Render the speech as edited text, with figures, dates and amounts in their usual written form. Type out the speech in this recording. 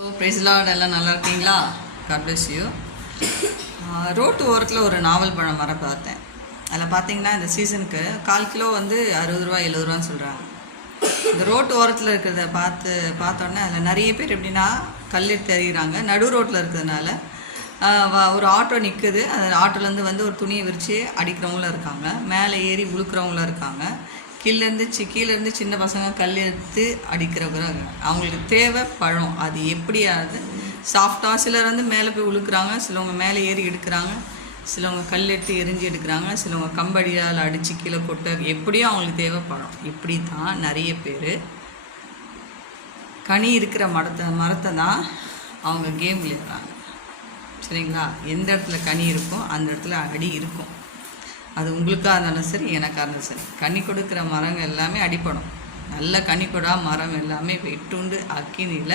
Price Lord, எல்லாம் நல்லா இருக்கீங்களா? God bless you. ரோட்டு ஓரத்தில் ஒரு நாவல் பழம் மரம் பார்த்தேன். அதில் பார்த்தீங்கன்னா இந்த சீசனுக்கு 1/4 கிலோ வந்து 60 ரூபா 70 ரூபான்னு சொல்கிறாங்க. இந்த ரோட்டு ஓரத்தில் இருக்கிறத பார்த்தோன்னே அதில் நிறைய பேர் எப்படின்னா கல் எடுத்து எறிகிறாங்க. நடு ரோட்டில் இருக்கிறதுனால ஒரு ஆட்டோ நிற்குது. அந்த ஆட்டோலேருந்து வந்து ஒரு துணியை விரித்து அடிக்கிறவங்களும் இருக்காங்க, மேலே ஏறி உழுக்கிறவங்களும் இருக்காங்க, கீழேருந்து சின்ன பசங்க கல் எடுத்து அடிக்கிறவங்க. அவங்களுக்கு தேவை பழம். அது எப்படியாவது சாஃப்டாக, சிலர் வந்து மேலே போய் உழுக்கிறாங்க, சிலவங்க மேலே ஏறி எடுக்கிறாங்க, சிலவங்க கல் எடுத்து எரிஞ்சு எடுக்கிறாங்க, சிலவங்க கம்படியால் அடித்து கீழே கொட்ட, எப்படியும் அவங்களுக்கு தேவை பழம். இப்படி தான் நிறைய பேர் கனி இருக்கிற மரத்தை தான் அவங்க கேம் விளையாடுறாங்க. சரிங்களா? எந்த இடத்துல கனி இருக்கும் அந்த இடத்துல அடி இருக்கும். அது உங்களுக்காக இருந்தாலும் சரி, எனக்காக இருந்தாலும் சரி. கனி கொடுக்குற மரங்கள் எல்லாமே அடிப்படும். நல்ல கனி கொடா மரம் எல்லாமே வெட்டுண்டு அக்கினியில்